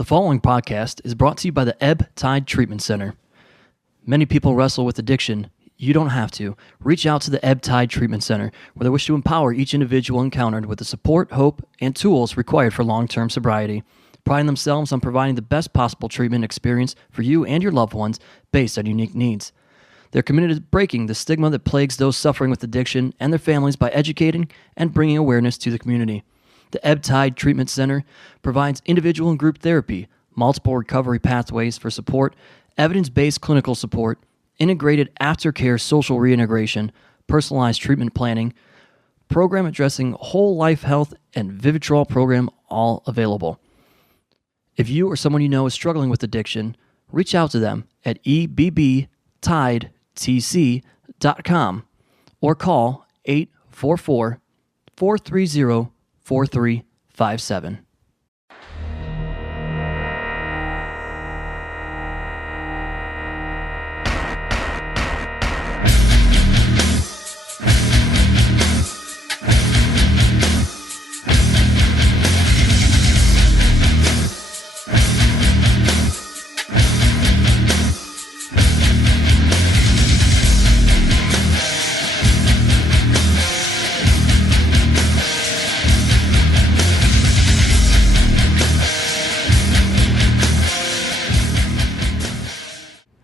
The following podcast is brought to you by the Ebb Tide Treatment Center. Many people wrestle with addiction. You don't have to. Reach out to the Ebb Tide Treatment Center, where they wish to empower each individual encountered with the support, hope, and tools required for long-term sobriety, priding themselves on providing the best possible treatment experience for you and your loved ones based on unique needs. They're committed to breaking the stigma that plagues those suffering with addiction and their families by educating and bringing awareness to the community. The Ebb Tide Treatment Center provides individual and group therapy, multiple recovery pathways for support, evidence-based clinical support, integrated aftercare social reintegration, personalized treatment planning, program addressing whole life health, and Vivitrol program, all available. If you or someone you know is struggling with addiction, reach out to them at ebbtidetc.com or call 844-430-4357.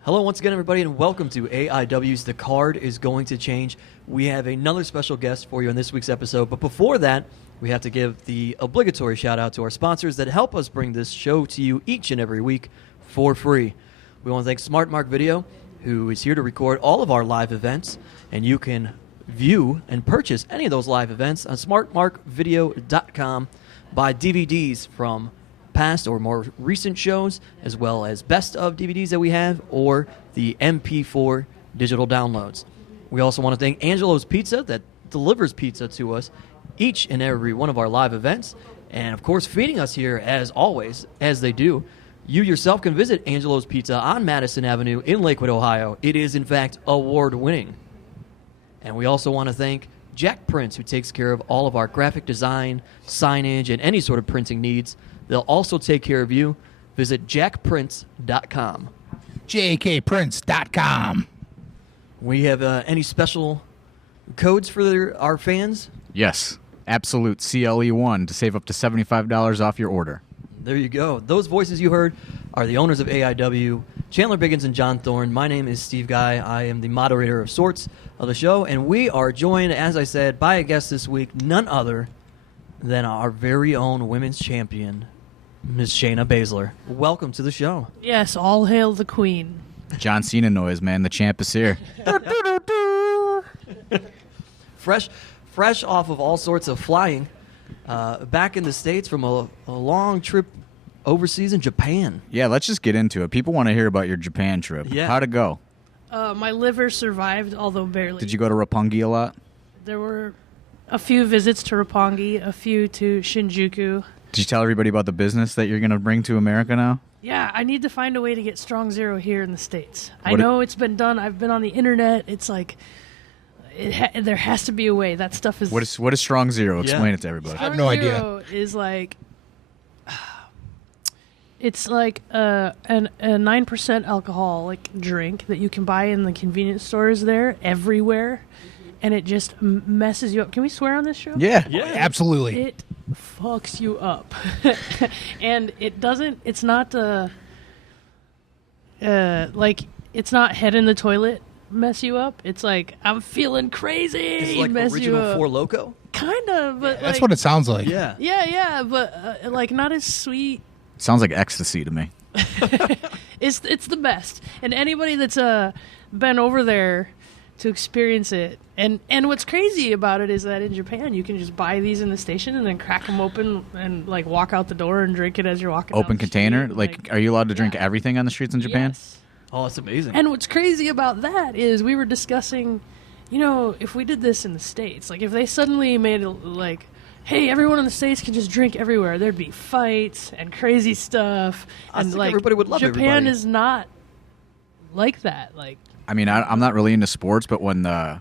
Hello once again, everybody, and welcome to AIW's The Card is Going to Change. We have another special guest for you in this week's episode, but before that, we have to give the obligatory shout-out to our sponsors that help us bring this show to you each and every week for free. We want to thank Smart Mark Video, who is here to record all of our live events, and you can view and purchase any of those live events on smartmarkvideo.com. Buy DVDs from past or more recent shows, as well as best of DVDs that we have, or the MP4 digital downloads. We also want to thank Angelo's Pizza that delivers pizza to us each and every one of our live events, and of course feeding us here as always, as they do. You yourself can visit Angelo's Pizza on Madison Avenue in Lakewood, Ohio. It is in fact award-winning. And we also want to thank Jack Prince, who takes care of all of our graphic design, signage, and any sort of printing needs. They'll also take care of you. Visit jackprince.com. jakprince.com. We have any special codes for our fans? Yes. Absolute CLE1 to save up to $75 off your order. There you go. Those voices you heard are the owners of AIW, Chandler Biggins and John Thorne. My name is Steve Guy. I am the moderator of sorts of the show, and we are joined, as I said, by a guest this week, none other than our very own women's champion, Ms. Shayna Baszler. Welcome to the show. Yes, all hail the queen. John Cena noise, man. The champ is here. Fresh off of all sorts of flying, back in the States from a long trip overseas in Japan. Yeah, let's just get into it. People want to hear about your Japan trip. Yeah. How'd it go? My liver survived, although barely. Did you go to Roppongi a lot? There were a few visits to Roppongi, a few to Shinjuku. Did you tell everybody about the business that you're going to bring to America now? Yeah, I need to find a way to get Strong Zero here in the States. I What know it's been done. I've been on the internet. It's like, there has to be a way. That stuff is... What is Strong Zero? Explain Yeah. it to everybody. I have no idea. Zero is like... It's like a 9% alcoholic drink that you can buy in the convenience stores there, everywhere, and it just messes you up. Can we swear on this show? Yeah. Absolutely. It fucks you up. And it doesn't, it's not, like, it's not head in the toilet mess you up. It's like, I'm feeling crazy. It's like mess you original up. Four Loko? Kind of, but That's like, what it sounds like. Yeah. Yeah, but like not as sweet. Sounds like ecstasy to me. It's the best. And anybody that's been over there to experience it. And what's crazy about it is that in Japan you can just buy these in the station and then crack them open and like walk out the door and drink it as you're walking. Open down the container? street. Like, are you allowed to drink yeah. everything on the streets in Japan? Yes. Oh, that's amazing. And what's crazy about that is we were discussing, you know, if we did this in the States, like if they suddenly made it like, hey, everyone in the States can just drink everywhere, there'd be fights and crazy stuff. I And think like everybody would love Japan everybody. is not like that. Like I mean, I'm not really into sports, but when the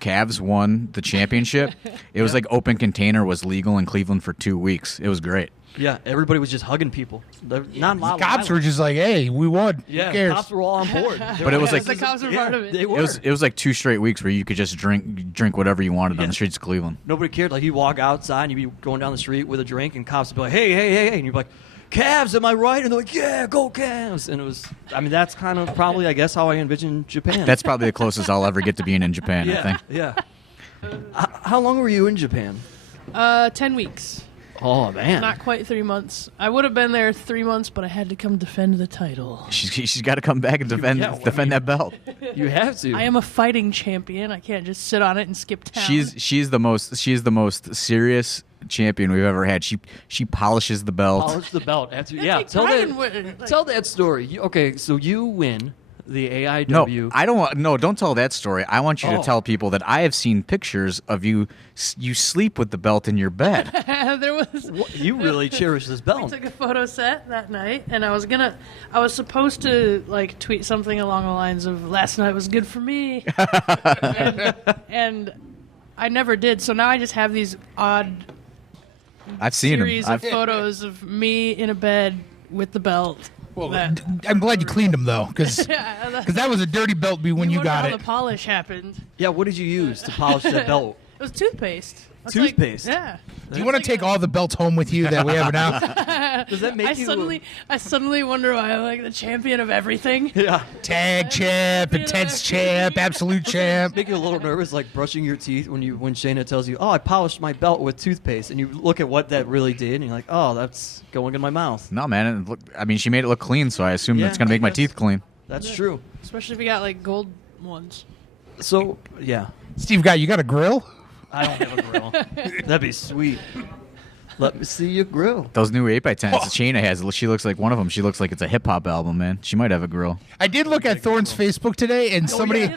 Cavs won the championship, it was like open container was legal in Cleveland for 2 weeks. It was great. Yeah, everybody was just hugging people. Not Long Cops Island. were just like, "Hey, we won. Yeah, Who cares?" cops were all on board. But it was like- the cops were part of it. They were. It was like 2 straight weeks where you could just drink whatever you wanted on the streets of Cleveland. Nobody cared. Like, you'd walk outside and you'd be going down the street with a drink, and cops would be like, hey, hey, hey, hey. And you'd be like, Cavs, am I right? And they're like, yeah, go Cavs. And it was, I mean, that's kind of probably, I guess, how I envision Japan. That's probably the closest I'll ever get to being in Japan, I yeah, think. yeah. How long were you in Japan? 10 weeks. Oh, man. Not quite 3 months. I would have been there 3 months, but I had to come defend the title. She's got to come back and defend that belt. You have to. I am a fighting champion. I can't just sit on it and skip town. She's the most serious champion we've ever had. She polishes the belt. Polish the belt. After, I yeah, take tell pride that, in winning. tell that story. Okay, so you win the AIW. No, I don't want. No, don't tell that story. I want you to Oh. tell people that I have seen pictures of you. You sleep with the belt in your bed. There was. You really cherish this We belt. took a photo set that night, and I was supposed to like tweet something along the lines of "Last night was good for me," and I never did. So now I just have these odd I've seen series them. of photos of me in a bed with the belt. Well, that- I'm glad you cleaned them though, because that was a dirty belt when you wonder got how it. the polish happened. Yeah, what did you use to polish that belt? It was toothpaste. It's Toothpaste? yeah. Do you want to take all the belts home with you that we have now? Does that make I suddenly wonder why I'm like the champion of everything. Yeah. Tag champ, intense champ, absolute champ. Make you a little nervous, like brushing your teeth when Shayna tells you, "Oh, I polished my belt with toothpaste," and you look at what that really did, and you're like, "Oh, that's going in my mouth." No, man. I mean, she made it look clean, so I assume Yeah, that's gonna make my that's- teeth clean. That's true. Especially if you got like gold ones. So yeah, Steve, you got a grill? I don't have a grill. That'd be sweet. Let me see your grill. Those new 8x10s that Shayna has, she looks like one of them. She looks like it's a hip hop album, man. She might have a grill. I did look at Thorne's Facebook today, and somebody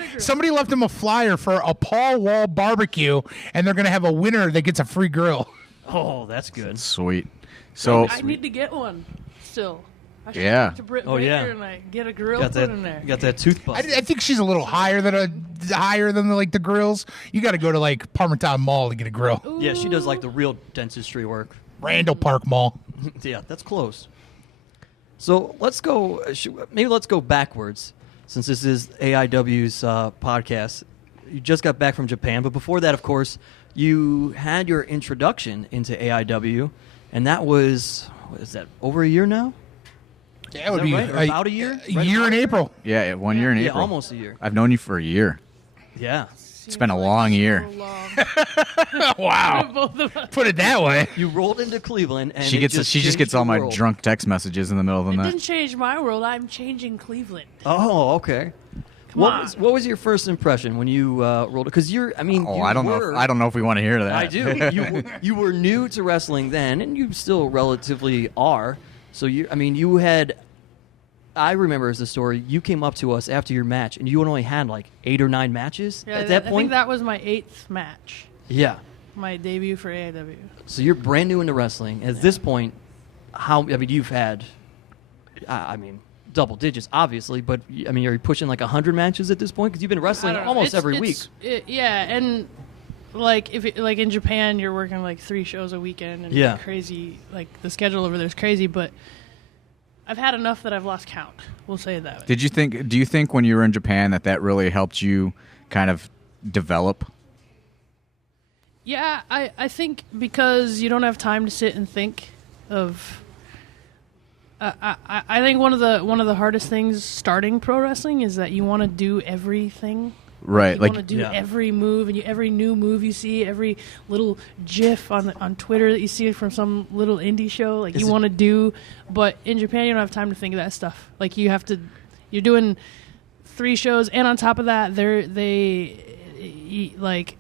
left him a flyer for a Paul Wall barbecue, and they're gonna have a winner that gets a free grill. Oh, that's good. Sweet. So I need to get one still. I should Yeah. talk to Britt Oh, Baker yeah. and like get a grill Got put in there. that. Got that tooth I bust. think she's a little higher than like the grills. You got to go to like Parmertown Mall to get a grill. Yeah, she does like the real dentistry work. Randall Park Mall. Yeah, that's close. So let's go. Maybe let's go backwards, since this is AIW's podcast. You just got back from Japan, but before that, of course, you had your introduction into AIW, and that was, what is that, over a year now? That Is would that be right? Or about a year? A Right year about in a April. yeah, 1 year in Yeah, April. almost a year. I've known you for a year. Yeah. It's been a long year. So long. Wow. Both of us. Put it that way. You rolled into Cleveland, and She it just changed gets all your my world. drunk text messages in the middle of the It night. didn't change my world. I'm changing Cleveland. Oh, okay. Come What on. was your first impression when you rolled? Because you I don't don't know if we want to hear that. I do. You were new to wrestling then, and you still relatively are. So you had. I remember as a story. You came up to us after your match, and you only had like 8 or 9 matches Yeah, at that I point. think that was my 8th match. Yeah. My debut for AIW. So you're brand new into wrestling. At this point, you've had, double digits, obviously, but are you pushing like 100 matches at this point? Because you've been wrestling I don't know. almost It's- every week. Yeah, and like like in Japan, you're working like 3 shows a weekend and Yeah. crazy. Like the schedule over there is crazy, but I've had enough that I've lost count. We'll say it that way. Do you think when you were in Japan that really helped you kind of develop? Yeah, I think because you don't have time to sit and think of. I think one of the hardest things starting pro wrestling is that you want to do everything. Right, You like want to do Yeah. every move, and every new move you see, every little GIF on Twitter that you see from some little indie show, like Is you it- want to do. But in Japan, you don't have time to think of that stuff. Like you have to, you're doing 3 shows, and on top of that, like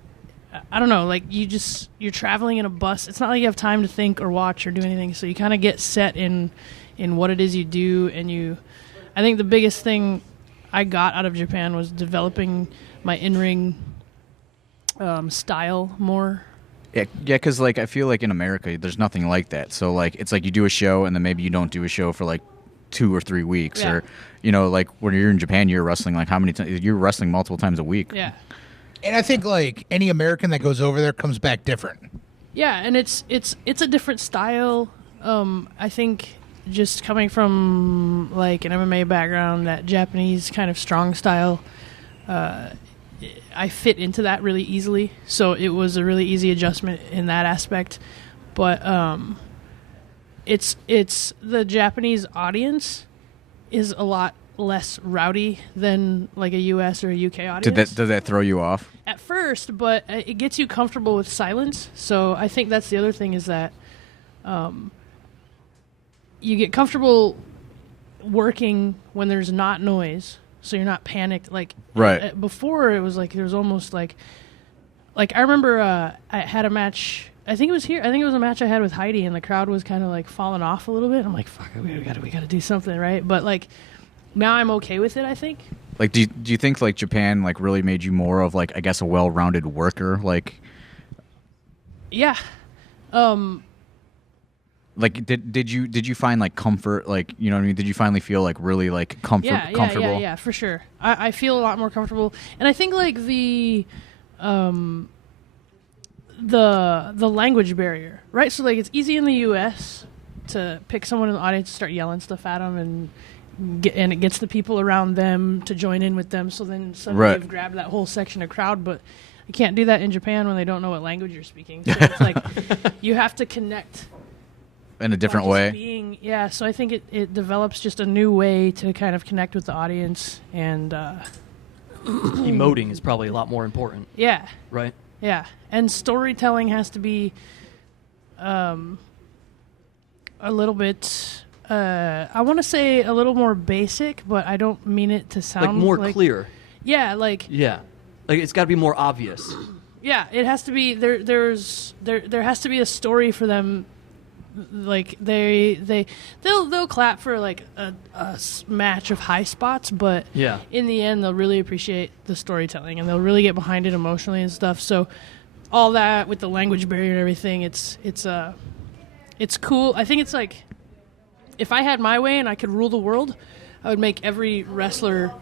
I don't know, like you're traveling in a bus. It's not like you have time to think or watch or do anything. So you kind of get set in what it is you do, and I think the biggest thing I got out of Japan was developing my in-ring style more. Yeah, because like I feel like in America there's nothing like that. So like it's like you do a show and then maybe you don't do a show for like 2 or 3 weeks, Yeah. or like when you're in Japan you're wrestling like how many times you're wrestling multiple times a week. Yeah. And I think like any American that goes over there comes back different. Yeah, and it's a different style I think just coming from like an MMA background, that Japanese kind of strong style, I fit into that really easily. So it was a really easy adjustment in that aspect. But it's the Japanese audience is a lot less rowdy than like a US or a UK audience. Does that throw you off? At first, but it gets you comfortable with silence. So I think that's the other thing is that you get comfortable working when there's not noise, so you're not panicked. Like right. Before, it was like there was almost like I remember I had a match. I think it was here. I think it was a match I had with Heidi, and the crowd was kind of like falling off a little bit. I'm like, fuck, we gotta do something, right? But like now I'm okay with it. I think. Like, do you think like Japan like really made you more of like I guess a well-rounded worker? Like, yeah. Like did you find like comfort, like, you know what I mean? Did you finally feel like really like comfortable? Yeah, for sure. I feel a lot more comfortable, and I think like the language barrier, right? So like it's easy in the U.S. to pick someone in the audience and start yelling stuff at them, and it gets the people around them to join in with them. So then suddenly they've grabbed that whole section of crowd, but you can't do that in Japan when they don't know what language you're speaking. So it's like you have to connect in a different way. So I think it develops just a new way to kind of connect with the audience, and emoting is probably a lot more important. Yeah. Right? Yeah. And storytelling has to be a little bit, I want to say a little more basic, but I don't mean it to sound like more clear. Yeah, like... Yeah. Like it's got to be more obvious. Yeah, it has to be, there has to be a story for them. Like they'll clap for like a match of high spots, but in the end they'll really appreciate the storytelling and they'll really get behind it emotionally and stuff. So all that with the language barrier and everything, it's cool. I think it's like if I had my way and I could rule the world, I would make every wrestler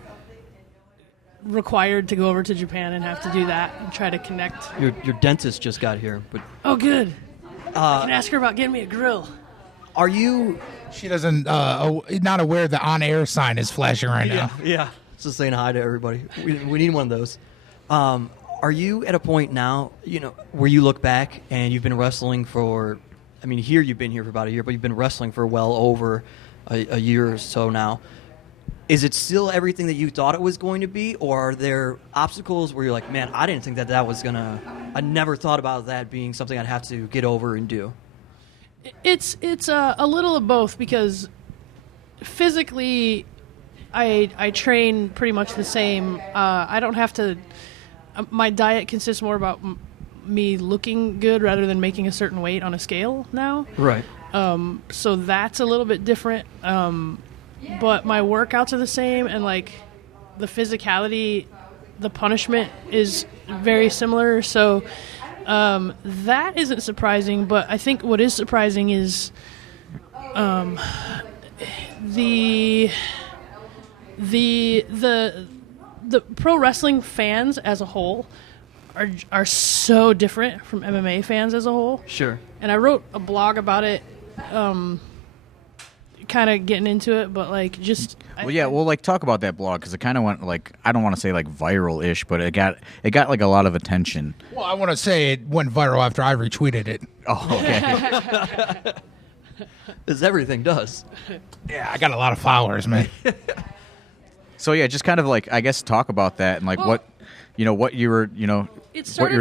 required to go over to Japan and have to do that and try to connect. Your dentist just got here, but oh good. I can ask her about getting me a grill. Are you... She doesn't... not aware the on-air sign is flashing right now. Yeah. Just saying hi to everybody. We need one of those. Are you at a point now, where you look back and you've been wrestling for... I mean, here you've been here for about a year, but you've been wrestling for well over a year or so now. Is it still everything that you thought it was going to be, or are there obstacles where you're like, man, I didn't think that was going to... I never thought about that being something I'd have to get over and do? It's a little of both, because physically I train pretty much the same. I don't have to... my diet consists more about me looking good rather than making a certain weight on a scale now. Right. So that's a little bit different. But my workouts are the same, and like the physicality, the punishment is very similar. So that isn't surprising. But I think what is surprising is the pro wrestling fans as a whole are so different from MMA fans as a whole. Sure. And I wrote a blog about it. Kind of getting into it, but like just like talk about that blog, because it kind of went like, I don't want to say like viral-ish, but it got like a lot of attention. Well, I want to say it went viral after I retweeted it. Oh, okay. As everything does. Yeah, I got a lot of followers, man. So yeah, just kind of like, I guess, talk about that and like what you were what you were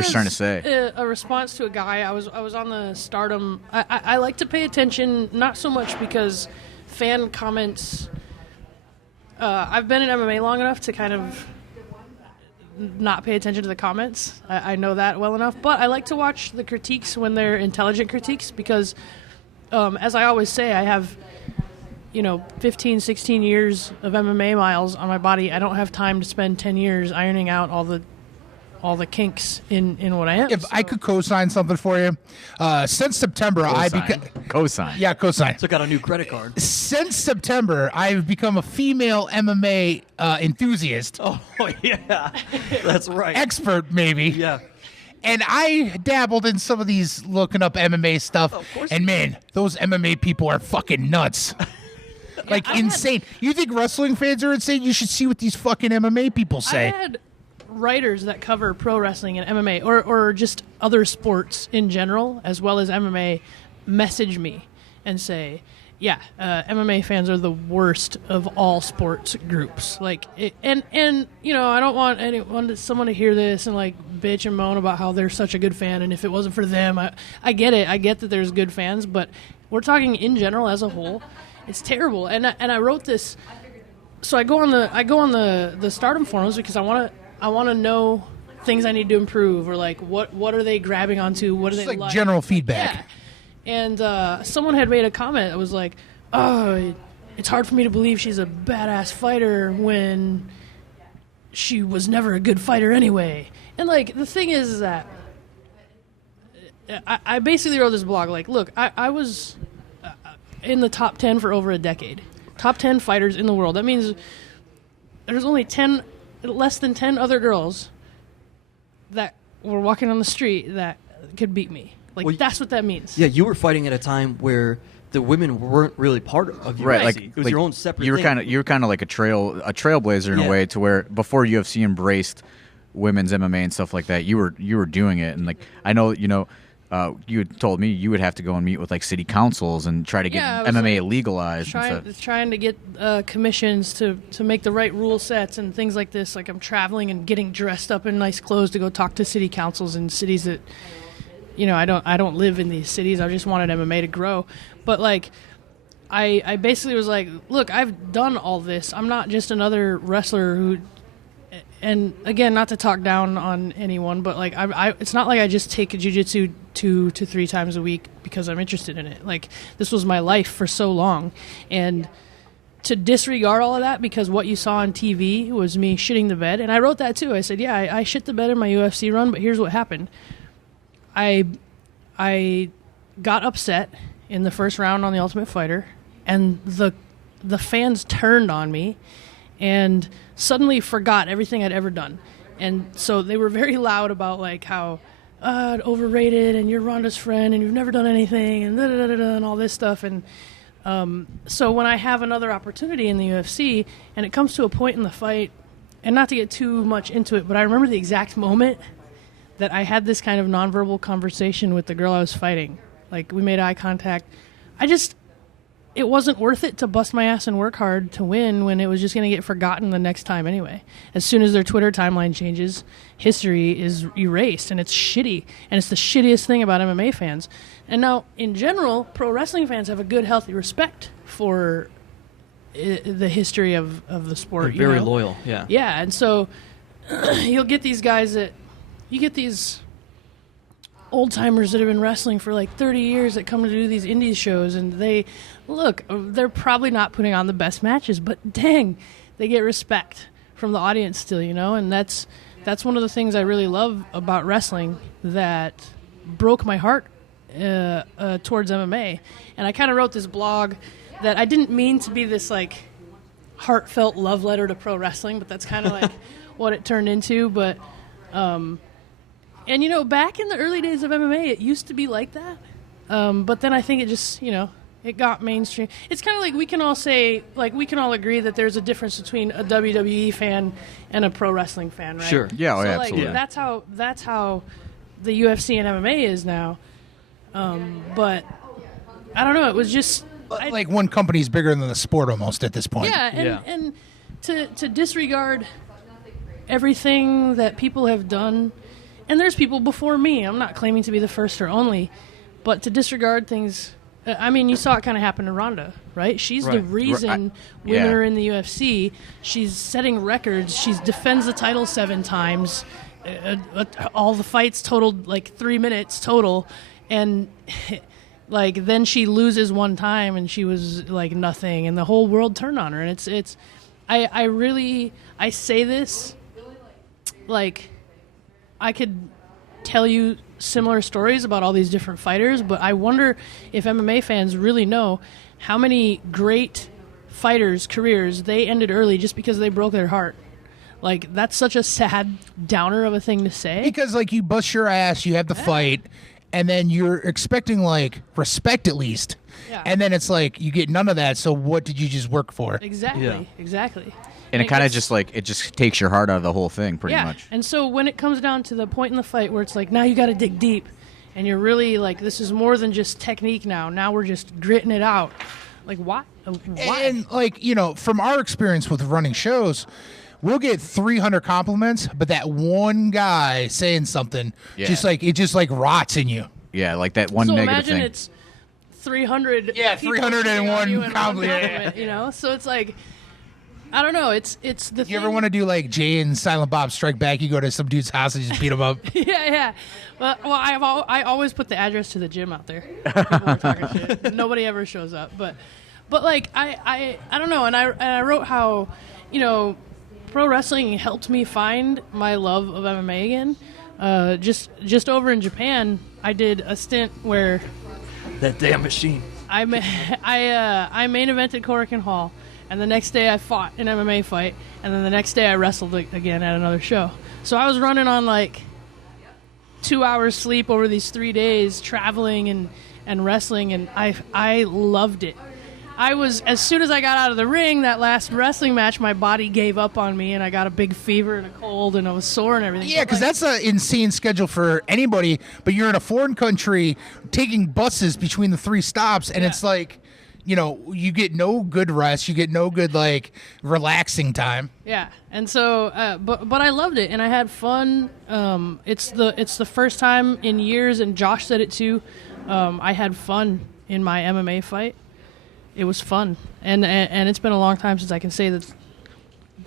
trying to say. A response to a guy. I was on the Stardom. I like to pay attention, not so much because fan comments. I've been in MMA long enough to kind of not pay attention to the comments. I know that well enough, but I like to watch the critiques when they're intelligent critiques, because as I always say, I have 15, 16 years of MMA miles on my body. I don't have time to spend 10 years ironing out all the kinks in what I am. If I could co-sign something for you, since September, co-sign. Yeah, co-sign. Took out a new credit card. Since September, I've become a female MMA enthusiast. Oh, yeah. That's right. Expert, maybe. Yeah. And I dabbled in some of these looking up MMA stuff. And man, those MMA people are fucking nuts. Like insane. You think wrestling fans are insane? You should see what these fucking MMA people say. I had writers that cover pro wrestling and MMA or just other sports in general, as well as MMA, message me and say, yeah, MMA fans are the worst of all sports groups. Like, and you know, I don't want someone to hear this and like bitch and moan about how they're such a good fan, and if it wasn't for them, I get it. I get that there's good fans, but we're talking in general as a whole. It's terrible. And I wrote this, so I go on the Stardom forums because I want to know things I need to improve, or like what are they grabbing onto? What are they like general feedback? Yeah. And someone had made a comment that was like, oh, it's hard for me to believe she's a badass fighter when she was never a good fighter anyway. And, like, the thing is that I basically wrote this blog, like, look, I was in the top 10 for over a decade. Top 10 fighters in the world. That means there's only less than 10 other girls that were walking on the street that could beat me. Like, well, that's what that means. Yeah, you were fighting at a time where the women weren't really part of UFC. Right, like, it was your own separate thing. You were kind of like a trailblazer in a way, to where before UFC embraced women's MMA and stuff like that, you were doing it. And like, I know, you know, you had told me you would have to go and meet with like city councils and try to get MMA legalized. Trying to get commissions to make the right rule sets and things like this. Like, I'm traveling and getting dressed up in nice clothes to go talk to city councils in cities that, you know, I don't live in these cities. I just wanted MMA to grow. But, like, I basically was like, look, I've done all this. I'm not just another wrestler who, and again, not to talk down on anyone, but, like, it's not like I just take jiu-jitsu 2 to 3 times a week because I'm interested in it. Like, this was my life for so long. And to disregard all of that because what you saw on TV was me shitting the bed. And I wrote that, too. I said, yeah, I shit the bed in my UFC run, but here's what happened. I got upset in the first round on The Ultimate Fighter, and the fans turned on me and suddenly forgot everything I'd ever done. And so they were very loud about like how overrated and you're Ronda's friend and you've never done anything and and all this stuff. And so when I have another opportunity in the UFC and it comes to a point in the fight, and not to get too much into it, but I remember the exact moment that I had this kind of nonverbal conversation with the girl I was fighting. Like, we made eye contact. It wasn't worth it to bust my ass and work hard to win when it was just going to get forgotten the next time anyway. As soon as their Twitter timeline changes, history is erased, and it's shitty. And it's the shittiest thing about MMA fans. And now, in general, pro wrestling fans have a good, healthy respect for the history of the sport. They're very loyal, yeah. Yeah, and so you'll get these guys that... You get these old-timers that have been wrestling for like 30 years that come to do these indies shows, and they're probably not putting on the best matches, but dang, they get respect from the audience still, you know? And that's one of the things I really love about wrestling that broke my heart towards MMA. And I kind of wrote this blog that I didn't mean to be this like heartfelt love letter to pro wrestling, but that's kind of like what it turned into. But and, you know, back in the early days of MMA, it used to be like that. But then I think it just, you know, it got mainstream. It's kind of like we can all agree that there's a difference between a WWE fan and a pro wrestling fan, right? Sure. Yeah, so, absolutely. That's how the UFC and MMA is now. But I don't know. It was just like one company's bigger than the sport almost at this point. Yeah, and to disregard everything that people have done. And there's people before me. I'm not claiming to be the first or only, but to disregard things. I mean, you saw it kind of happen to Ronda, right? She's the reason women are in the UFC. She's setting records. She defends the title 7 times. All the fights totaled like 3 minutes total, and like then she loses one time, and she was like nothing, and the whole world turned on her. And it's. I say this like. I could tell you similar stories about all these different fighters, but I wonder if MMA fans really know how many great fighters' careers they ended early just because they broke their heart. Like, that's such a sad downer of a thing to say. Because, like, you bust your ass, you have the fight, and then you're expecting, like, respect at least. Yeah. And then it's like, you get none of that, so what did you just work for? Exactly. And it kind of just, like, it just takes your heart out of the whole thing, pretty much. And so when it comes down to the point in the fight where it's like, now you got to dig deep, and you're really, like, this is more than just technique now. Now we're just gritting it out. Like, why? And, like, you know, from our experience with running shows, we'll get 300 compliments, but that one guy saying something, just like, it just, like, rots in you. Yeah, like that one so negative thing. imagine it's 300 301 compliment. You know? So it's like, I don't know. It's the thing. You ever want to do, like, Jay and Silent Bob Strike Back? You go to some dude's house and just beat him up. Yeah. Well, I always put the address to the gym out there. People are talking shit. Nobody ever shows up. But like, I don't know. And I wrote how, you know, pro wrestling helped me find my love of MMA again. Just over in Japan, I did a stint where That damn machine. I main evented Korakuen Hall, and the next day I fought an MMA fight, and then the next day I wrestled again at another show. So I was running on like 2 hours sleep over these 3 days, traveling and wrestling, and I loved it. As soon as I got out of the ring, that last wrestling match, my body gave up on me, and I got a big fever and a cold, and I was sore and everything. Yeah, because that's an insane schedule for anybody, but you're in a foreign country taking buses between the 3 stops, and it's like, you know, you get no good rest, you get no good, like, relaxing time. Yeah, and so, but I loved it, and I had fun. It's the first time in years, and Josh said it too, I had fun in my MMA fight. It was fun, and it's been a long time since I can say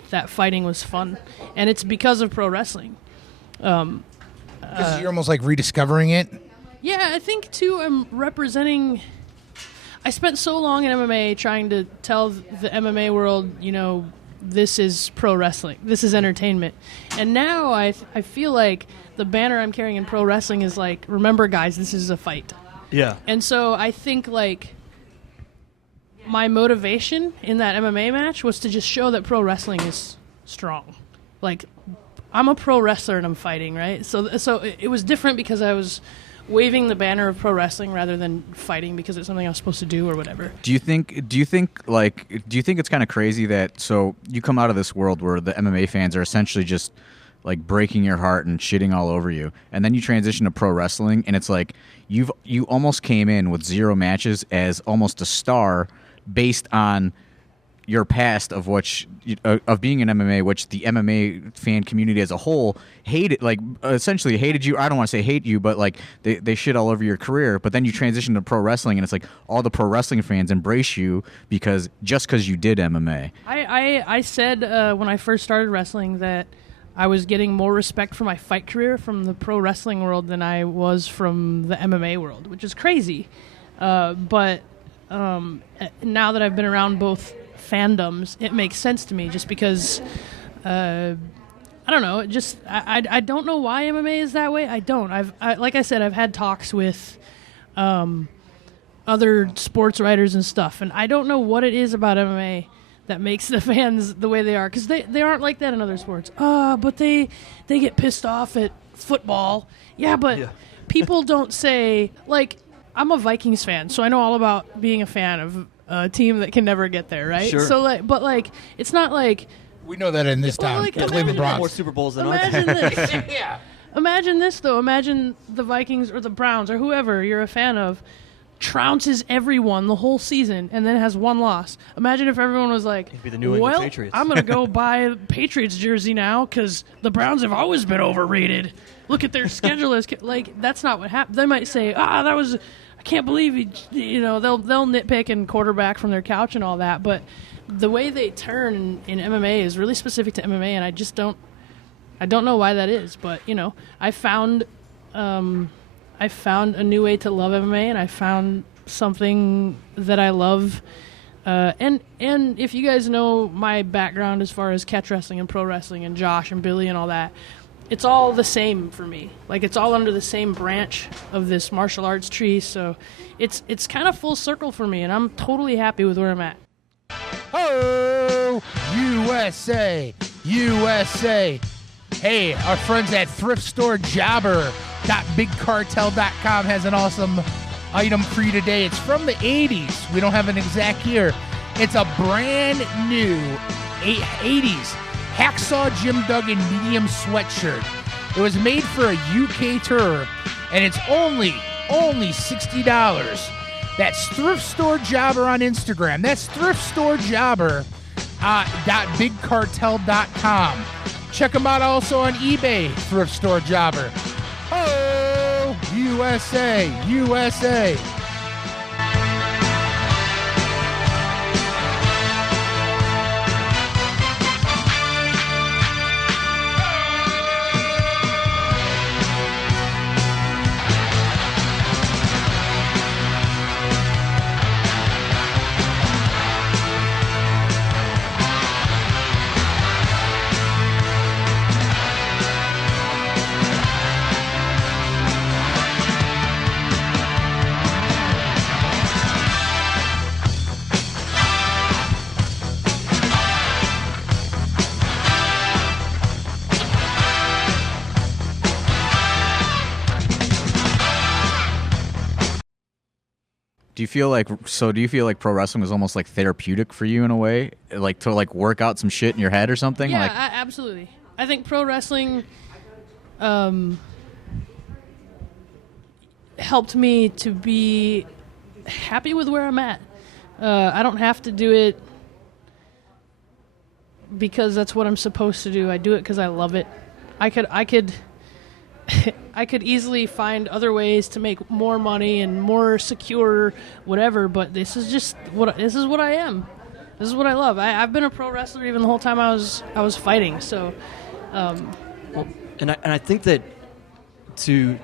that fighting was fun, and it's because of pro wrestling. Because you're almost like rediscovering it. Yeah, I think too. I'm representing. I spent so long in MMA trying to tell the MMA world, you know, this is pro wrestling, this is entertainment, and now I feel like the banner I'm carrying in pro wrestling is like, remember, guys, this is a fight. Yeah. And so I think like, my motivation in that MMA match was to just show that pro wrestling is strong. Like, I'm a pro wrestler and I'm fighting, right? So it was different because I was waving the banner of pro wrestling rather than fighting because it's something I was supposed to do or whatever. Do you think it's kind of crazy that so you come out of this world where the MMA fans are essentially just like breaking your heart and shitting all over you, and then you transition to pro wrestling and it's like you almost came in with 0 matches as almost a star based on your past of being in MMA, which the MMA fan community as a whole hated, like essentially hated you. I don't want to say hate you, but like they shit all over your career. But then you transition to pro wrestling, and it's like all the pro wrestling fans embrace you because you did MMA. I said when I first started wrestling that I was getting more respect for my fight career from the pro wrestling world than I was from the MMA world, which is crazy. But now that I've been around both fandoms, it makes sense to me just because, I don't know, I don't know why MMA is that way. I don't. Like I said, I've had talks with other sports writers and stuff, and I don't know what it is about MMA that makes the fans the way they are, because they aren't like that in other sports. But they get pissed off at football. Yeah, but people don't say, like, I'm a Vikings fan, so I know all about being a fan of a team that can never get there, right? Sure. So, like, but like, it's not like we know that in this town, like, the Cleveland Browns. More Super Bowls than imagine this. Yeah. Imagine this though. Imagine the Vikings or the Browns or whoever you're a fan of trounces everyone the whole season and then has 1 loss. Imagine if everyone was like, It'd be the New England well, Patriots. I'm going to go buy a Patriots jersey now because the Browns have always been overrated. Look at their schedule. Like, that's not what happened. They might say, that was, I can't believe they'll nitpick and quarterback from their couch and all that. But the way they turn in MMA is really specific to MMA, and I don't know why that is. But, I found a new way to love MMA, and I found something that I love. And if you guys know my background as far as catch wrestling and pro wrestling and Josh and Billy and all that, it's all the same for me. Like, it's all under the same branch of this martial arts tree. So it's kind of full circle for me, and I'm totally happy with where I'm at. Oh, USA! USA. Hey, our friends at Thrift Store Jobber.bigcartel.com has an awesome item for you today. It's from the 80s. We don't have an exact year. It's a brand new 80s Hacksaw Jim Duggan medium sweatshirt. It was made for a UK tour, and it's only $60. That's Thrift Store Jobber on Instagram. That's Thrift Store Jobber .bigcartel.com. Check them out also on eBay, Thrift Store Jobber. Oh, USA, USA. Do you feel like pro wrestling was almost like therapeutic for you in a way, like to like work out some shit in your head or something? Yeah, like, absolutely. I think pro wrestling helped me to be happy with where I'm at. I don't have to do it because that's what I'm supposed to do. I do it because I love it. I could I could easily find other ways to make more money and more secure whatever, but this is what I am. This is what I love. I've been a pro wrestler even the whole time I was fighting. So, well, and I think that to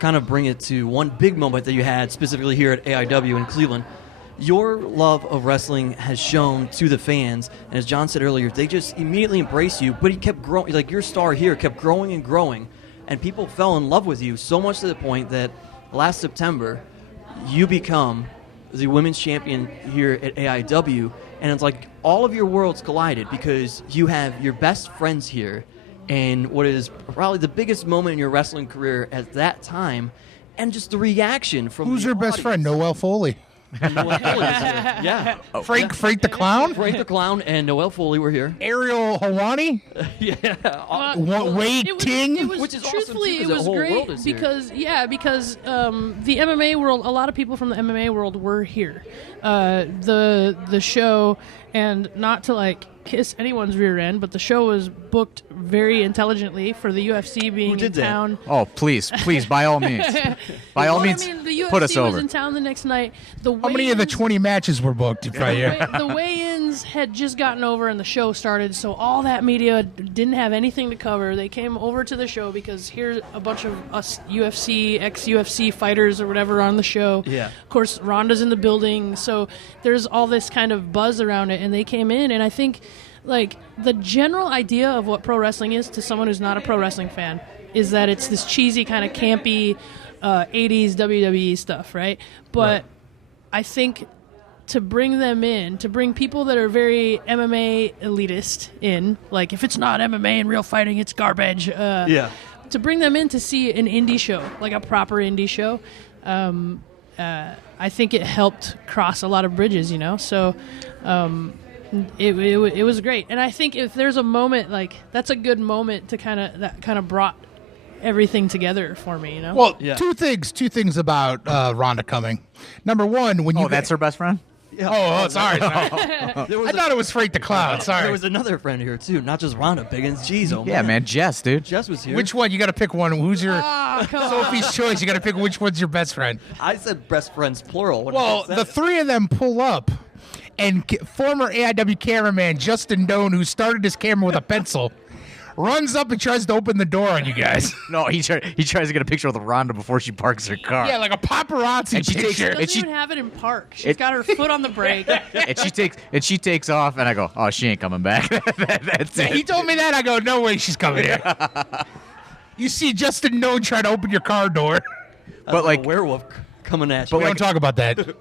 kind of bring it to one big moment that you had specifically here at AIW in Cleveland, your love of wrestling has shown to the fans, and as John said earlier, they just immediately embrace you. But he kept growing, like your star here kept growing and growing. And people fell in love with you so much to the point that last September, you become the women's champion here at AIW. And it's like all of your worlds collided because you have your best friends here and what is probably the biggest moment in your wrestling career at that time. And just the reaction from Who's your best friend? Noelle Foley. Noelle Foley was here. Yeah. Frank the Clown? Frank the Clown and Noelle Foley were here. Ariel Hawani? Yeah. Wade Ting? Which is truthfully, awesome, too, it was great because the MMA world, a lot of people from the MMA world were here. The show, and not to like kiss anyone's rear end, but the show was booked very intelligently for the UFC being in town. Oh, please, by all means. By all means, I mean, the UFC put us over. was in town the next night. How many of the 20 matches were booked right here? The weigh-ins had just gotten over and the show started, so all that media didn't have anything to cover. They came over to the show because here's a bunch of us UFC, ex-UFC fighters or whatever on the show. Yeah. Of course, Rhonda's in the building, so there's all this kind of buzz around it, and they came in, and I think like the general idea of what pro wrestling is to someone who's not a pro wrestling fan is that it's this cheesy kind of campy 80s WWE stuff, right? But I think to bring them in, to bring people that are very MMA elitist in, like if it's not MMA and real fighting, it's garbage. To bring them in to see an indie show, like a proper indie show, I think it helped cross a lot of bridges, you know? So it was great. And I think if there's a moment, like that's a good moment to kind of brought everything together for me, you know? Well, two things about Rhonda coming. Number one, when you that's her best friend? Yeah. Sorry. I thought it was Frank the Clown. Sorry. There was another friend here, too. Not just Rhonda Biggins. Jeez, oh, yeah, man. Jess, dude. Jess was here. Which one? You got to pick one. Who's your Sophie's choice? You got to pick which one's your best friend. I said best friends, plural. Well, the three of them pull up, and former AIW cameraman Justin Doan, who started his camera with a pencil, runs up and tries to open the door on you guys. No, he tries to get a picture with Rhonda before she parks her car. Yeah, like a paparazzi and she picture. She doesn't even have it in park. She's got her foot on the brake. and she takes off, and I go, oh, she ain't coming back. That's it. He told me that. I go, no way she's coming here. You see Justin Doan try to open your car door. But like a werewolf coming at you. But we don't talk about that.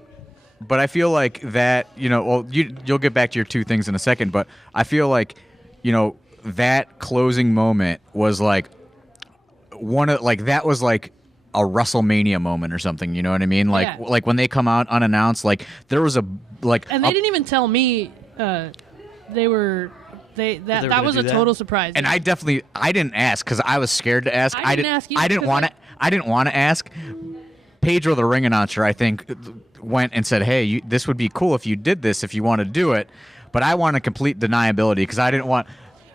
But I feel like that, well, you'll get back to your two things in a second, but I feel like, that closing moment was like that was like a WrestleMania moment or something. You know what I mean? Like Yeah. like when they come out unannounced, like there was And they didn't even tell me that was gonna a do that? total surprise. And I didn't ask because I was scared to ask. I didn't ask either, I didn't 'cause, want like- to. I didn't want to ask. Pedro, the ring announcer, I think, went and said, "Hey, this would be cool if you did this, if you want to do it." But I want a complete deniability because I didn't want.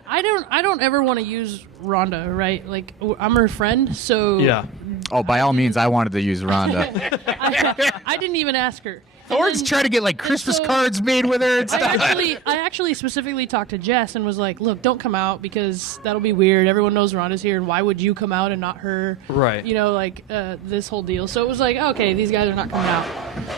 I don't ever want to use Rhonda, right? Like I'm her friend, so Yeah. Oh, by all means, I wanted to use Rhonda. I didn't even ask her. And Thorne's then- trying to get like Christmas so- cards made with her and stuff. I actually specifically talked to Jess and was like, "Look, don't come out because that'll be weird. Everyone knows Rhonda's here, and why would you come out and not her?" Right. You know, like this whole deal. So it was like, okay, these guys are not coming out.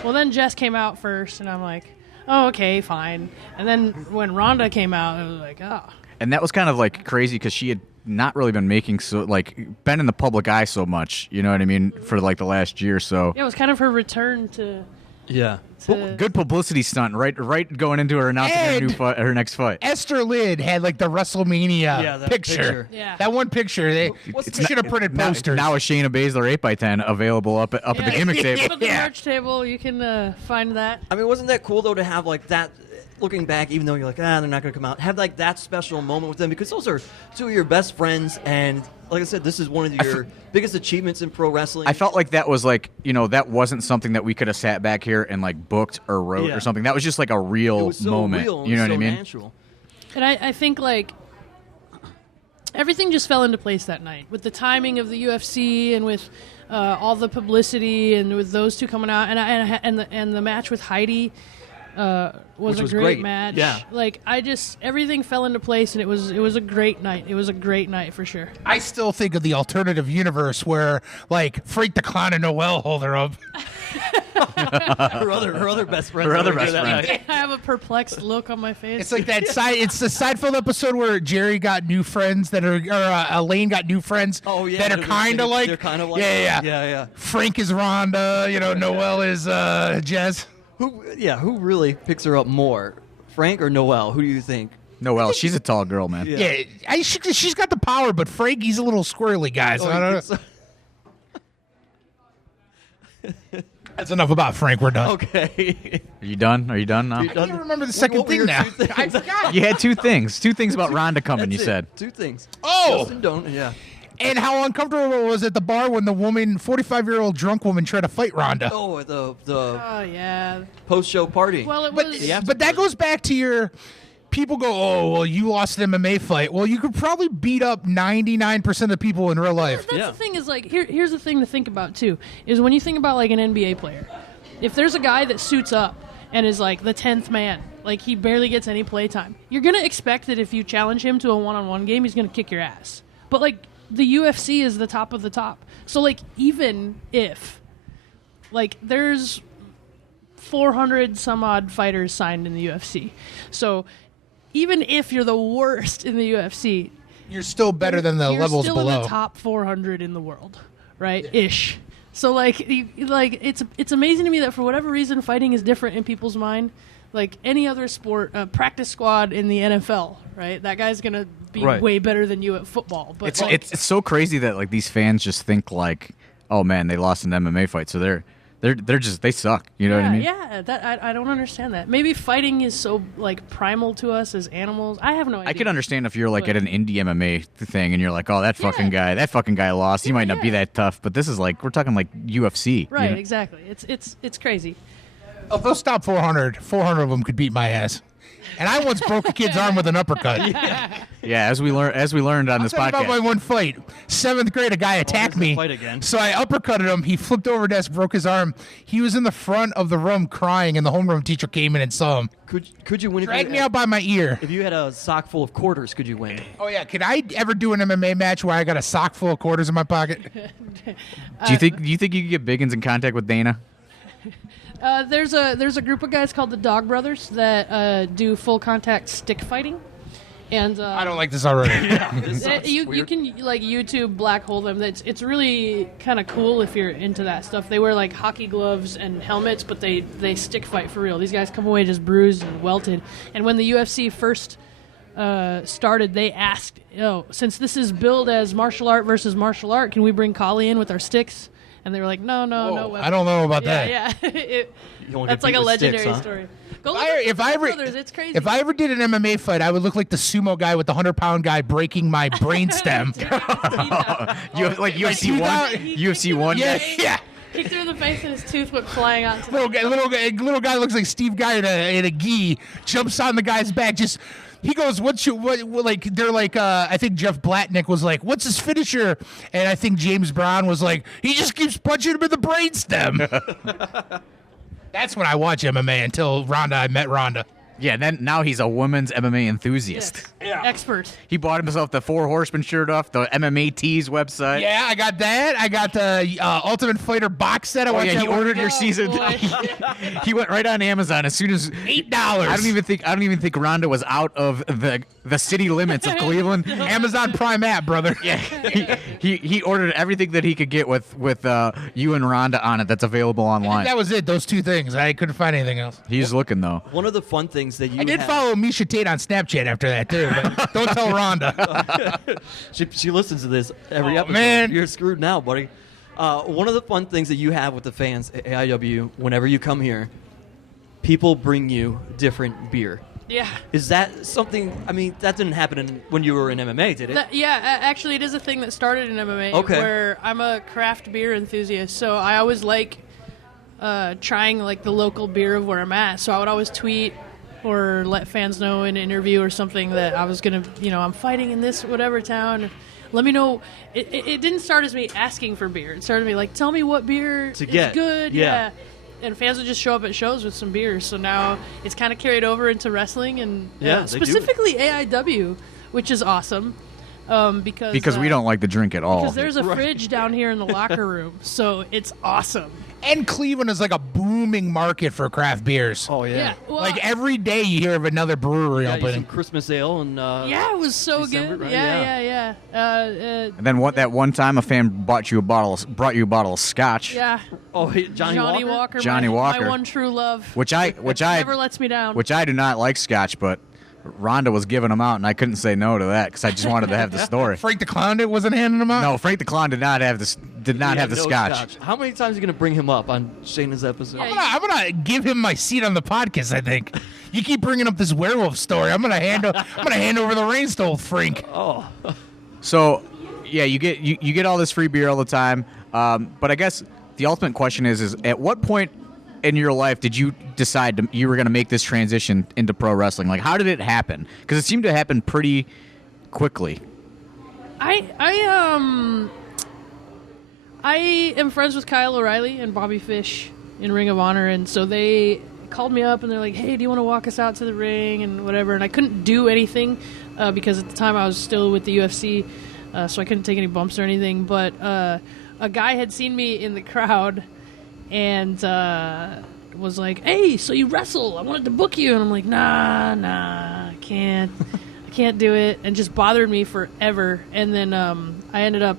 Well, then Jess came out first, and I'm like, oh, okay, fine. And then when Rhonda came out, I was like, oh. And that was kind of like crazy because she had not really been been in the public eye so much. You know what I mean? For like the last year or so. Yeah, it was kind of her return to. Yeah. Good publicity stunt, right going into her announcing And- her next fight. Esther Lynn had like the WrestleMania Yeah, that picture. picture. Yeah. That one picture. They should have printed Now, posters. now a Shayna Baszler 8x10 available up at the gimmick Up table. at the Yeah. merch table, you can find that. I mean, wasn't that cool though to have like that? Looking back, even though you're like, they're not going to come out, have like that special moment with them because those are two of your best friends, and like I said, this is one of your biggest achievements in pro wrestling. I felt like that was like, that wasn't something that we could have sat back here and like booked or wrote Yeah. or something. That was just like a it real was so moment. real, and You know what so I mean? Natural. And I think like everything just fell into place that night with the timing of the UFC and with all the publicity and with those two coming out and the match with Heidi was Which a was great great. match. Yeah. Like everything fell into place and it was a great night. It was a great night for sure. I still think of the alternative universe where like Freak the Clown and Noelle hold her up. her other best friend. Her other best friend. I have a perplexed look on my face. It's like that side. It's the Seinfeld episode where Jerry got new friends that are, or Elaine got new friends Oh yeah, that are kind of like. they're kind of like yeah. Frank is Rhonda. Noelle is Jez. Who really picks her up more, Frank or Noelle? Who do you think? Noelle, she's a tall girl, man. Yeah. Yeah, she's got the power, but Frank, he's a little squirrely guy. So I don't know. That's enough about Frank. We're done. Okay. Are you done? Are you done now? You I done? can't remember the What second were thing your now. two things? I forgot. You had two things. Two things about Rhonda coming, you That's it. said. Two things. Oh! Justin, don't. Yeah. And how uncomfortable it was at the bar when the 45-year-old drunk woman tried to fight Rhonda. Oh, the oh yeah. post-show party. Well, it But, was. Yeah. but that goes back to your people go, oh, well, you lost an MMA fight. Well, you could probably beat up 99% of the people in real life. That's Yeah. the thing is like here's the thing to think about too is when you think about like an NBA player, if there's a guy that suits up and is like the 10th man, like he barely gets any play time, you're gonna expect that if you challenge him to a one-on-one game, he's gonna kick your ass. But like the UFC is the top of the top, so like even if like there's 400 some odd fighters signed in the UFC, so even if you're the worst in the UFC, You're still better than the you're levels still below. in the top 400 in the world, right? Ish. So like, it's amazing to me that for whatever reason, fighting is different in people's mind. Like any other sport, practice squad in the NFL, right? That guy's gonna be Right. way better than you at football. But It's like, it's so crazy that like these fans just think like, oh man, they lost an MMA fight, so they suck. You know what I mean? Yeah, that I don't understand that. Maybe fighting is so like primal to us as animals. I have no idea. I can understand if you're like But- at an indie MMA thing and you're like, oh, that fucking guy lost. He might not be yeah. that tough, but this is like we're talking like UFC. you Right, know? exactly. It's crazy. Of those top 400 of them could beat my ass. And I once broke a kid's arm with an uppercut. Yeah, as we learned on this Tell you about my podcast. one fight. 7th grade, a guy attacked there's the me. fight again. So I uppercutted him. He flipped over desk, broke his arm. He was in the front of the room crying, and the homeroom teacher came in and saw him. Could you win if Dragged you me out by my ear. if you had a sock full of quarters? Could you win? Oh, yeah. Could I ever do an MMA match where I got a sock full of quarters in my pocket? Do you think you could get Biggins in contact with Dana? There's a group of guys called the Dog Brothers that do full contact stick fighting, and I don't like this already. you can like YouTube black hole them. It's really kind of cool if you're into that stuff. They wear like hockey gloves and helmets, but they stick fight for real. These guys come away just bruised and welted. And when the UFC first started, they asked, since this is billed as martial art versus martial art, can we bring Kali in with our sticks? And they were like, no weapons. I don't know about that. Yeah. That's get like beat a with legendary sticks, huh? story. Go look at If I ever, Brothers, it's crazy. if I ever did an MMA fight, I would look like the sumo guy with the 100-pound guy breaking my brainstem. Like UFC one, UFC one. yeah. He threw the face and his tooth went flying out. Little guy looks like Steve Guy in a gi, jumps on the guy's back. He goes, what? Like they're like, I think Jeff Blatnick was like, what's his finisher? And I think James Brown was like, he just keeps punching him in the brainstem. That's when I watch MMA until I met Ronda. Yeah, then now he's a women's MMA enthusiast. Yes. Expert. He bought himself the 4 Horsemen shirt off the MMA Tees website. Yeah, I got that. I got the Ultimate Fighter box set. He ordered your season. Boy. He went right on Amazon as soon as $8. I don't even think Ronda was out of the city limits of Cleveland. Amazon Prime app, brother. Yeah, he ordered everything that he could get with you and Ronda on it. That's available online. That was it. Those 2 things. I couldn't find anything else. He's looking though. One of the fun things that you I did have- follow Misha Tate on Snapchat after that too. But don't tell Ronda. She listens to this every episode. man. You're screwed now, buddy. One of the fun things that you have with the fans at AIW, whenever you come here, people bring you different beer. Yeah. Is that something? I mean, that didn't happen when you were in MMA, did it? Actually, it is a thing that started in MMA. Okay. Where I'm a craft beer enthusiast, so I always like trying like the local beer of where I'm at. So I would always tweet or let fans know in an interview or something that I was gonna, I'm fighting in this whatever town. Let me know. It didn't start as me asking for beer. It started me like, tell me what beer is good. Yeah. And fans would just show up at shows with some beers. So now it's kind of carried over into wrestling and Yeah, they do. specifically AIW, which is awesome. Because we don't like the drink at all. Because there's a fridge down here in the locker room, so it's awesome. And Cleveland is like a booming market for craft beers. Oh Yeah, well, Like every day you hear of another brewery yeah, some opening. Christmas ale and yeah, it was so December, good. right? Yeah. And then that one time a fan brought you a bottle of scotch, Yeah. oh, hey, Johnny Walker. Johnny Walker. my one true love, which I never lets me down. which I do not like scotch, but Rhonda was giving them out, and I couldn't say no to that because I just wanted to have the story. Frank the Clown wasn't handing them out? No, Frank the Clown did not have this. Did not have the no scotch. How many times are you going to bring him up on Shayna's episode? Yeah, I'm gonna give him my seat on the podcast. I think you keep bringing up this werewolf story. I'm gonna hand over the reins to old Frank. Oh, So, yeah, you get all this free beer all the time. But I guess the ultimate question is at what point in your life did you decide you were going to make this transition into pro wrestling? Like, how did it happen? Because it seemed to happen pretty quickly. I am friends with Kyle O'Reilly and Bobby Fish in Ring of Honor, and so they called me up and they're like, "Hey, do you want to walk us out to the ring and whatever?" And I couldn't do anything because at the time I was still with the UFC, so I couldn't take any bumps or anything. But a guy had seen me in the crowd and was like, "Hey, so you wrestle? I wanted to book you." And I'm like, Nah, I can't. I can't do it, and just bothered me forever. And then I ended up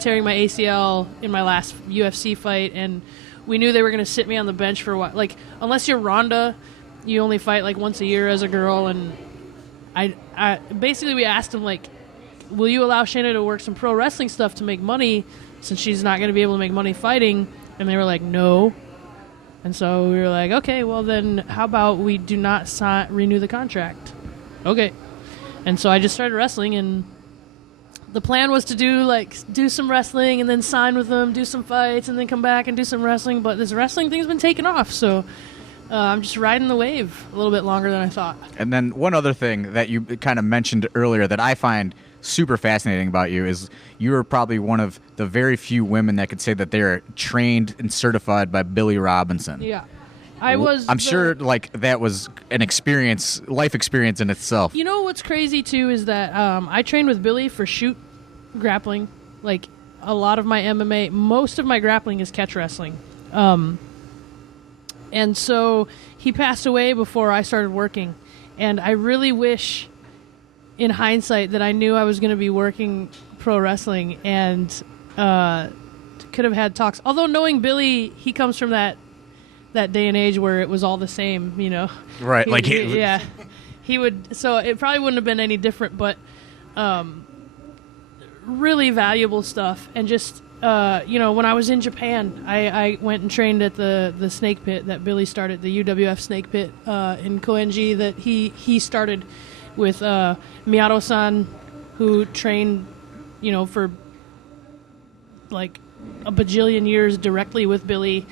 tearing my ACL in my last UFC fight, and we knew they were going to sit me on the bench for a while. Like, unless you're Ronda, you only fight like once a year as a girl. And I basically we asked him like, will you allow Shayna to work some pro wrestling stuff to make money since she's not going to be able to make money fighting? And they were like, no. And so we were like, okay, well then how about we do not renew the contract? Okay. And so I just started wrestling, and the plan was to do some wrestling and then sign with them, do some fights, and then come back and do some wrestling. But this wrestling thing's been taking off, so I'm just riding the wave a little bit longer than I thought. And then one other thing that you kind of mentioned earlier that I find super fascinating about you is you are probably one of the very few women that could say that they're trained and certified by Billy Robinson. Yeah. I'm sure like that was an experience, life experience in itself. You know what's crazy too is that I trained with Billy for shoot grappling. Like a lot of my MMA, most of my grappling is catch wrestling. And so he passed away before I started working. And I really wish, in hindsight, that I knew I was going to be working pro wrestling and could have had talks. Although knowing Billy, he comes from that day and age where it was all the same, you know. Right, he would. So it probably wouldn't have been any different, but really valuable stuff. And just when I was in Japan, I went and trained at the snake pit that Billy started, the UWF snake pit in Koenji that he started with Miyato-san, who trained, for like a bajillion years directly with Billy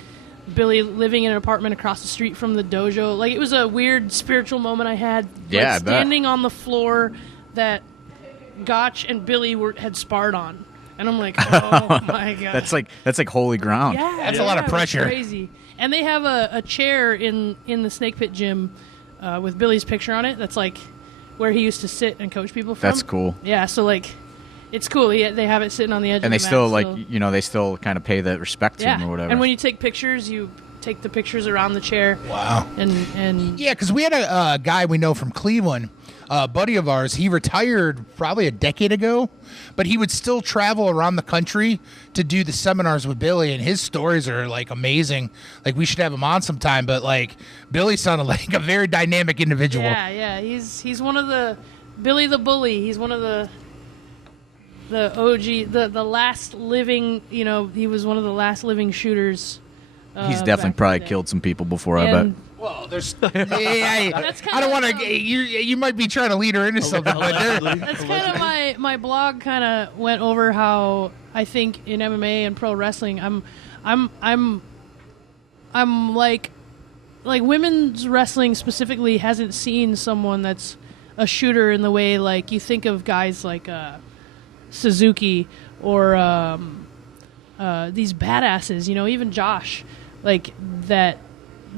living in an apartment across the street from the dojo. Like, it was a weird spiritual moment I had. Yeah, like, standing on the floor that Gotch and Billy had sparred on. And I'm like, oh my god. That's like holy ground. Yeah, That's a lot of pressure. Crazy. And they have a chair in the Snake Pit gym with Billy's picture on it. That's like where he used to sit and coach people from. That's cool. Yeah, so like, it's cool. They have it sitting on the edge. And of they the still mat, they still kind of pay that respect to him or whatever. And when you take pictures, you take the pictures around the chair. Wow. And Yeah, because we had a guy we know from Cleveland, a buddy of ours. He retired probably a decade ago, but he would still travel around the country to do the seminars with Billy, and his stories are like amazing. Like, we should have him on sometime, but like, Billy sounded like a very dynamic individual. yeah, he's one of the Billy the Bully. He's one of the OG, the last living. He was one of the last living shooters. He's definitely probably killed some people before, I bet. Well, there's. That's I don't want to. You might be trying to lead her into something, but that's kind of my blog. Kind of went over how I think in MMA and pro wrestling, I'm like women's wrestling specifically hasn't seen someone that's a shooter in the way like you think of guys like Suzuki or these badasses. Even Josh, like that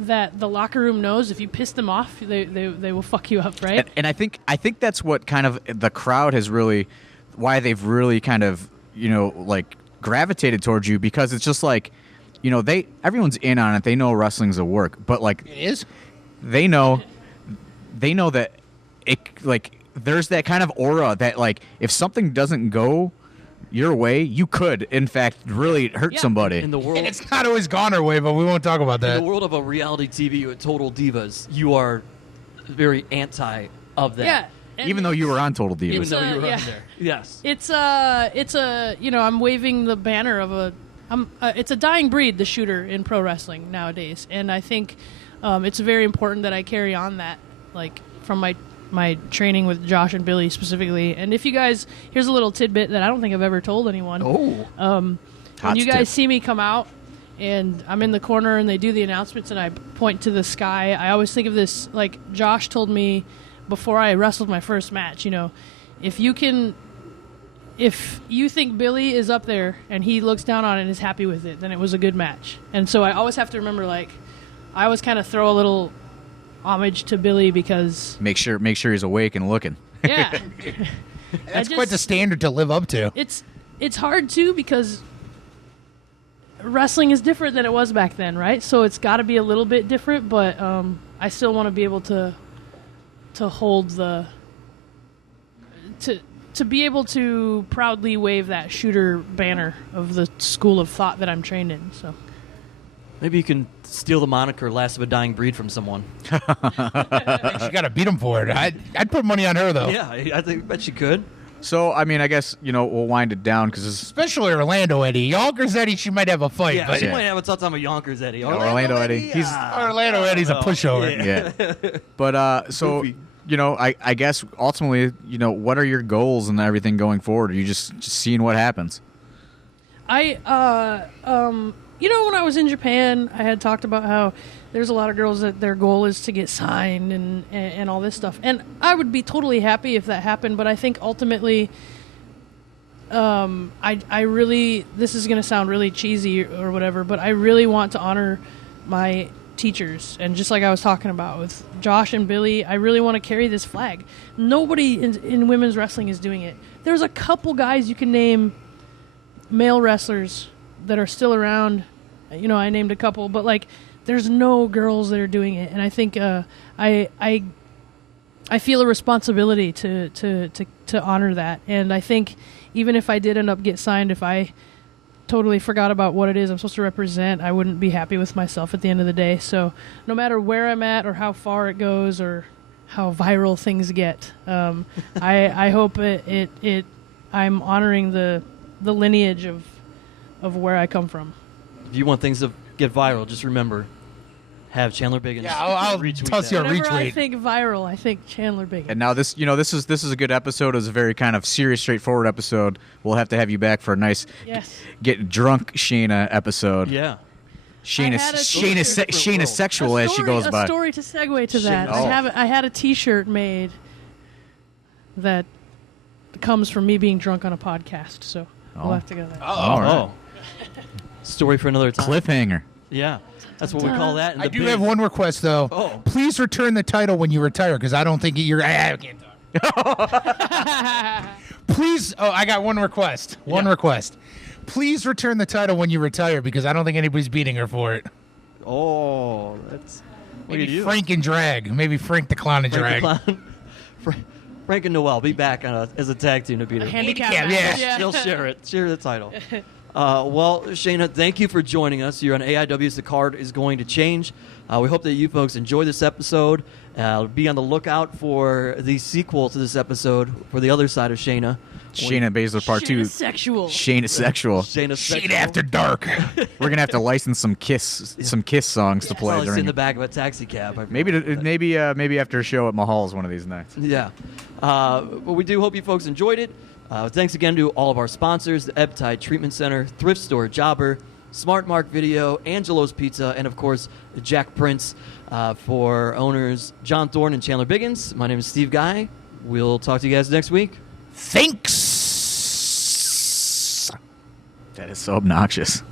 the locker room knows if you piss them off, they will fuck you up, right? And I think that's what kind of the crowd has really, why they've really kind of like gravitated towards you, because it's just like everyone's in on it. They know wrestling's a work, but like it is. They know that it, like, there's that kind of aura that like if something doesn't go your way, you could in fact really hurt somebody in the world. And it's not always gone our way, but we won't talk about that. In the world of a reality TV with Total Divas, you are very anti of that. Yeah. even though you were on Total Divas. Even though you were yeah. on there. Yes. It's I'm waving the banner of it's a dying breed, the shooter in pro wrestling nowadays, and I think it's very important that I carry on that, like, from my training with Josh and Billy specifically. And if you guys, here's a little tidbit that I don't think I've ever told anyone. When you guys see me come out and I'm in the corner and they do the announcements and I point to the sky, I always think of this, like Josh told me before I wrestled my first match, if you think Billy is up there and he looks down on it and is happy with it, then it was a good match. And so I always have to remember, like, I always kind of throw a little homage to Billy because make sure he's awake and looking. Yeah. That's quite the standard to live up to. It's hard too because wrestling is different than it was back then, right? So it's got to be a little bit different, but I still want to be able to hold the to be able to proudly wave that shooter banner of the school of thought that I'm trained in. So maybe you can steal the moniker "Last of a Dying Breed" from someone. She got to beat him for it. I'd put money on her though. Yeah, I bet she could. So, I mean, I guess, we'll wind it down because especially Orlando Eddie. Yonkers Eddie, she might have a fight. Yeah, but she might have a tough time with Yonkers Eddie. Orlando Eddie. Orlando Eddie's a pushover. Yeah. But, so, I guess ultimately, what are your goals and everything going forward? Are you just seeing what happens? when I was in Japan, I had talked about how there's a lot of girls that their goal is to get signed and all this stuff. And I would be totally happy if that happened, but I think ultimately, I really, this is going to sound really cheesy or whatever, but I really want to honor my teachers. And just like I was talking about with Josh and Billy, I really want to carry this flag. Nobody in women's wrestling is doing it. There's a couple guys you can name, male wrestlers, that are still around. I named a couple, but like, there's no girls that are doing it, and I think I feel a responsibility to honor that. And I think even if I did end up get signed, if I totally forgot about what it is I'm supposed to represent, I wouldn't be happy with myself at the end of the day. So no matter where I'm at or how far it goes or viral things get. I hope I'm honoring the lineage of where I come from. If you want things to get viral, just remember, have Chandler Biggins. Yeah, I'll retweet toss that. you a Whenever I retweet. think viral, I think Chandler Biggins. And now this is a good episode. It was a very kind of serious, straightforward episode. We'll have to have you back for a nice Yes. get drunk Shayna episode. Yeah. Shayna sexual as she goes by. A story to segue to that. Oh. I had a T-shirt made that comes from me being drunk on a podcast. So we'll have to go there. All right. Story for another time. Cliffhanger. Yeah. That's what we call that. in I the do biz. have one request, though. Oh. Please return the title when you retire, because I don't think you're... I can't talk. Please... Oh, I got one request. One request. Please return the title when you retire, because I don't think anybody's beating her for it. Oh, that's... Look at Maybe you. Frank and Drag. Maybe Frank the Clown and Frank Drag. the Clown. Frank and Noel be back as a tag team to beat her. Handicap Handicap, match. yeah. They'll share it. Share the title. Well, Shayna, thank you for joining us. You're on AIW's The Card is Going to Change. We hope that you folks enjoy this episode. Be on the lookout for the sequel to this episode for the other side of Shayna. Shayna Baszler Part 2. Sexual. Shayna Sexual. Shayna Shade After Dark. We're going to have to license some Kiss songs to play Probably during in the it. back of a taxi cab. Maybe after a show at Mahal's one of these nights. Yeah. But we do hope you folks enjoyed it. Thanks again to all of our sponsors, the Eptide Treatment Center, Thrift Store Jobber, Smart Mark Video, Angelo's Pizza, and of course, Jack Prince for owners John Thorne and Chandler Biggins. My name is Steve Guy. We'll talk to you guys next week. Thanks. That is so obnoxious.